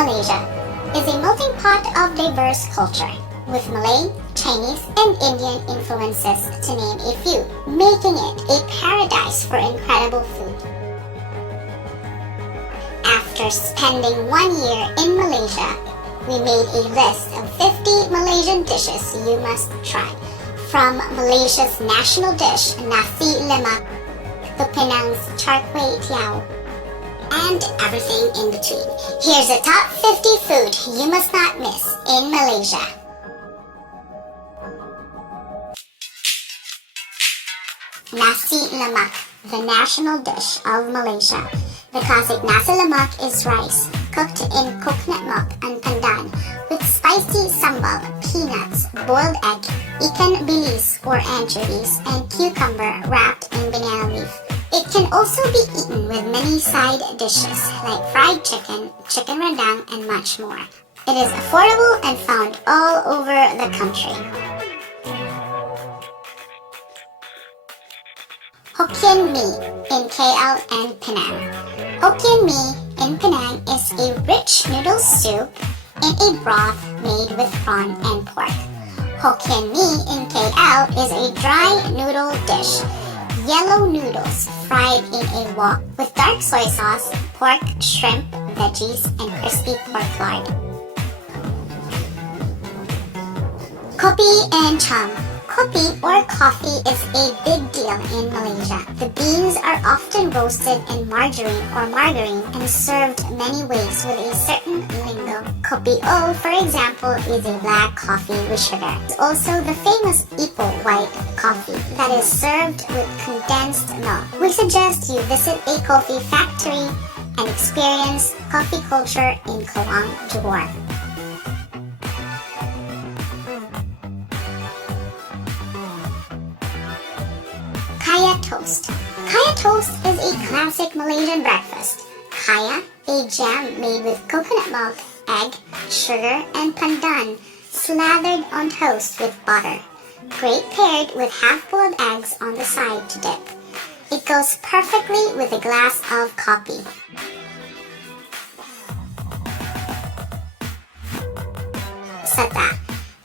Malaysia is a melting pot of diverse culture, with Malay, Chinese, and Indian influences to name a few, making it a paradise for incredible food. After spending 1 year in Malaysia, we made a list of 50 Malaysian dishes you must try. From Malaysia's national dish, nasi lemak, to Penang's char kway teow, and everything in between. Here's the top 50 food you must not miss in Malaysia. Nasi lemak, the national dish of Malaysia. The classic nasi lemak is rice cooked in coconut milk and pandan with spicy sambal, peanuts, boiled egg, ikan bilis or anchovies, and cucumber wrapped in banana leaf. It can also be eaten with many side dishes like fried chicken, chicken rendang, and much more. It is affordable and found all over the country. Hokkien Mee in KL and Penang. Hokkien Mee in Penang is a rich noodle soup in a broth made with prawn and pork. Hokkien Mee in KL is a dry noodle dish. Yellow noodles fried in a wok with dark soy sauce, pork, shrimp, veggies, and crispy pork lard. Kopi and cham. Kopi or coffee is a big deal in Malaysia. The beans are often roasted in margarine and served many ways with a certain lingo. Kopi O, for example, is a black coffee with sugar. It's also the famous Ipoh white coffee that is served with condensed milk. We suggest you visit a coffee factory and experience coffee culture in Kawang, Johor. Kaya toast. Kaya toast is a classic Malaysian breakfast. Kaya, a jam made with coconut milk, egg, sugar, and pandan, slathered on toast with butter. Great paired with half-boiled eggs on the side to dip. It goes perfectly with a glass of coffee. Sata.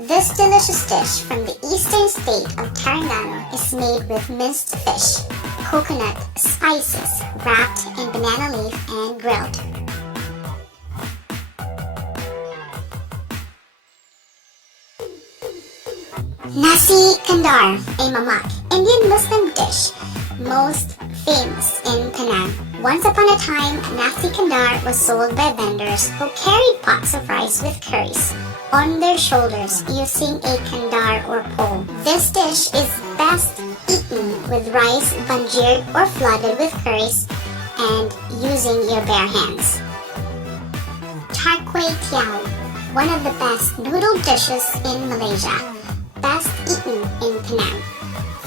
This delicious dish from the eastern state of Terengganu is made with minced fish, coconut, spices, wrapped in banana leaf and grilled. Nasi kandar, a mamak, Indian Muslim dish, most famous in Penang. Once upon a time, nasi kandar was sold by vendors who carried pots of rice with curries on their shoulders using a kandar or pole. This dish is best eaten with rice banjired or flooded with curries and using your bare hands. Char kway teow, one of the best noodle dishes in Malaysia, best eaten in Penang.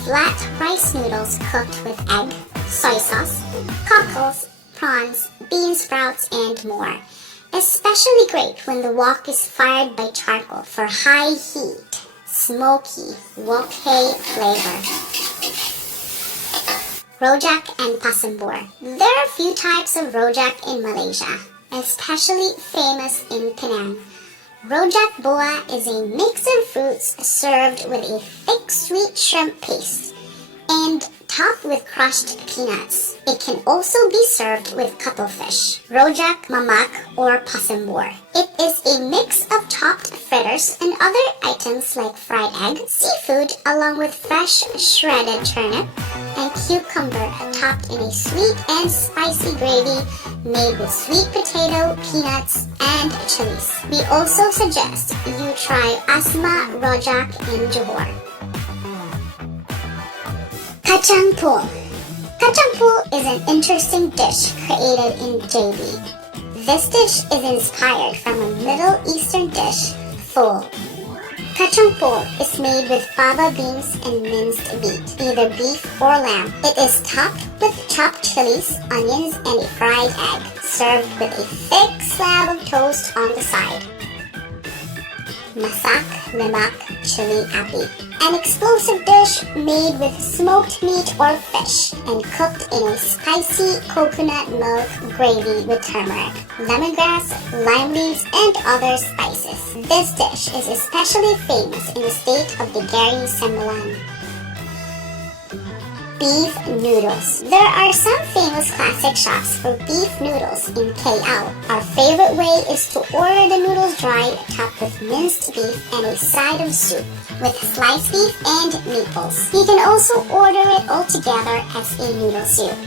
Flat rice noodles cooked with egg, soy sauce, cockles, prawns, bean sprouts, and more. Especially great when the wok is fired by charcoal for high heat, smoky wok hay flavor. Rojak and pasembur. There are a few types of rojak in Malaysia, especially famous in Penang. Rojak boa is a mix of fruits served with a thick sweet shrimp paste and topped with crushed peanuts. It can also be served with cuttlefish, rojak, mamak, or pasembur. It is a mix of chopped fritters and other items like fried egg, seafood, along with fresh shredded turnip and cucumber topped in a sweet and spicy gravy made with sweet potato, peanuts, and chilies. We also suggest you try asma rojak in Johor. Kacang pool. Kacang pool is an interesting dish created in JB. This dish is inspired from a Middle Eastern dish, pho. Kacang pool is made with fava beans and minced meat, either beef or lamb. It is topped with chopped chilies, onions, and a fried egg, served with a thick slab of toast on the side. masak lemak chili api, an explosive dish made with smoked meat or fish and cooked in a spicy coconut milk gravy with turmeric, lemongrass, lime leaves, and other spices. This dish is especially famous in the state of Negeri Sembilan. Beef noodles. There are some famous classic shops for beef noodles in KL. Our favorite way is to order the noodles dry, topped with minced beef and a side of soup with sliced beef and meatballs. You can also order it all together as a noodle soup.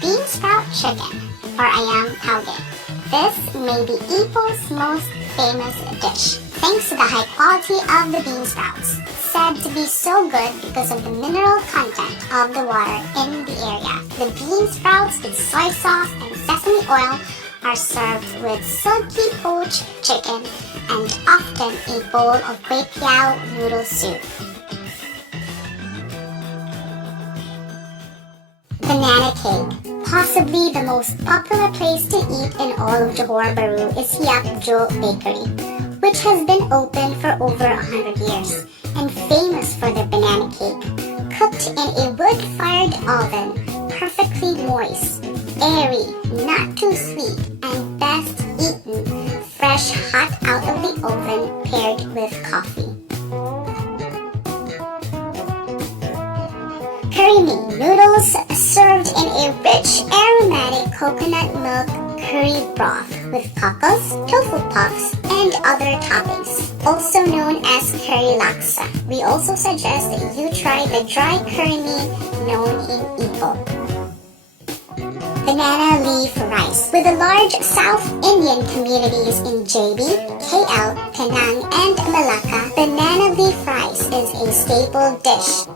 Bean sprout chicken, or ayam tauge. This may be Ipoh's most famous dish, thanks to the high quality of the bean sprouts, said to be so good because of the mineral content of the water in the area. The bean sprouts with soy sauce and sesame oil are served with silky poached chicken and often a bowl of kway teow noodle soup. Banana cake. Possibly the most popular place to eat in all of Johor Bahru is Hiap Jo Bakery, which has been open for over 100 years and famous for their banana cake, cooked in a wood-fired oven, perfectly moist, airy, not too sweet, and best eaten fresh hot out of the oven paired with coffee. Curry mee noodles served in a rich aromatic coconut milk curry broth with cockles, tofu puffs, and other toppings, also known as curry laksa. We also suggest that you try the dry curry mee known in Ipoh. Banana leaf rice. With the large South Indian communities in JB, KL, Penang, and Malacca, banana leaf rice is a staple dish.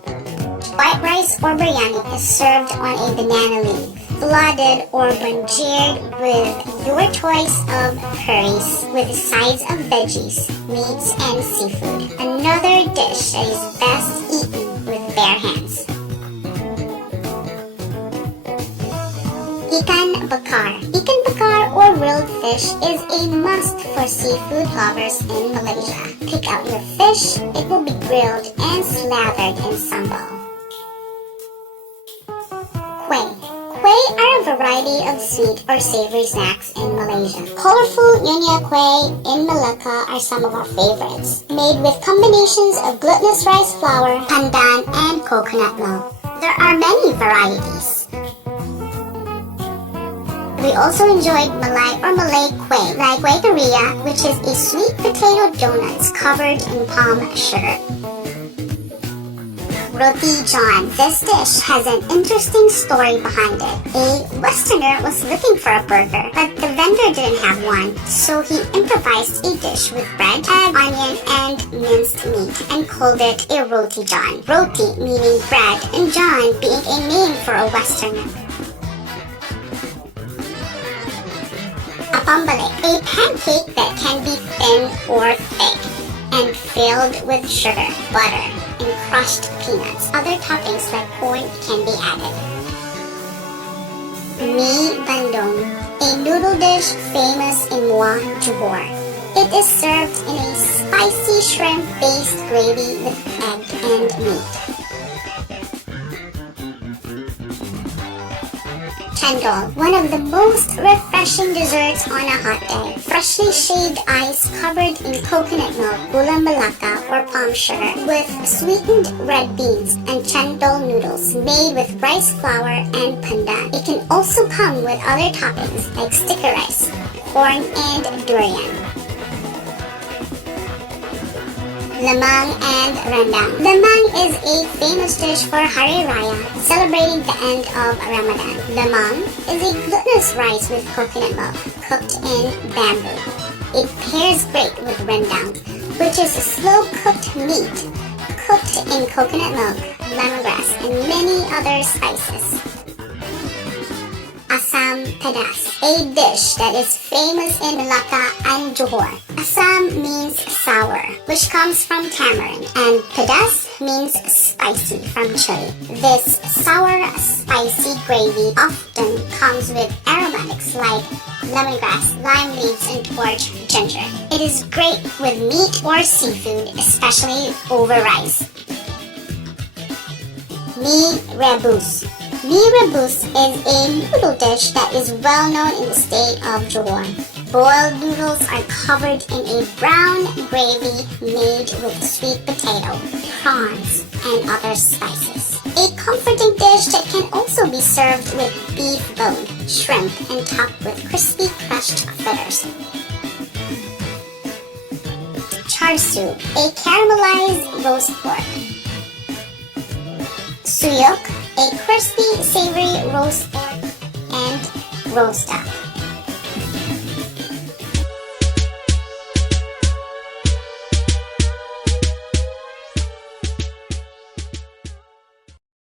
White rice or biryani is served on a banana leaf, flooded or banjeered with your choice of curries with sides of veggies, meats, and seafood. Another dish that is best eaten with bare hands. Ikan bakar. Ikan bakar or grilled fish is a must for seafood lovers in Malaysia. Pick out your fish, it will be grilled and slathered in sambal. Kueh. Kueh are a variety of sweet or savory snacks in Malaysia. Colorful Nyonya kueh in Malacca are some of our favorites, made with combinations of glutinous rice flour, pandan, and coconut milk. There are many varieties. We also enjoyed Malay or Malay kueh, like kueh karia, which is a sweet potato donuts covered in palm sugar. Roti John. This dish has an interesting story behind it. A Westerner was looking for a burger, but the vendor didn't have one, so he improvised a dish with bread, egg, onion, and minced meat, and called it a Roti John. Roti meaning bread, and John being a name for a Westerner. Apambalik, a pancake that can be thin or thick and filled with sugar, butter, and crushed peanuts. Other toppings like corn can be added. Mee Bandung, a noodle dish famous in Muar, Johor. It is served in a spicy shrimp-based gravy with egg and meat. Chendol, one of the most refreshing desserts on a hot day. Freshly shaved ice covered in coconut milk, gula melaka or palm sugar, with sweetened red beans and chendol noodles made with rice flour and pandan. It can also come with other toppings like sticky rice, corn, and durian. Lemang and rendang. Lemang is a famous dish for Hari Raya, celebrating the end of Ramadan. Lemang is a glutinous rice with coconut milk, cooked in bamboo. It pairs great with rendang, which is slow-cooked meat, cooked in coconut milk, lemongrass, and many other spices. Asam pedas, a dish that is famous in Malacca and Johor. Asam means sour, which comes from tamarind, and pedas means spicy from chili. This sour, spicy spicy gravy often comes with aromatics like lemongrass, lime leaves, and torch ginger. It is great with meat or seafood, especially over rice. Mi rebus. Mi rebus is a noodle dish that is well known in the state of Johor. Boiled noodles are covered in a brown gravy made with sweet potato, prawns, and other spices. A comforting dish that can also be served with beef bone, shrimp, and topped with crispy crushed fritters. Char siu, a caramelized roast pork. Suyuk, a crispy, savory roast pork, and roast duck.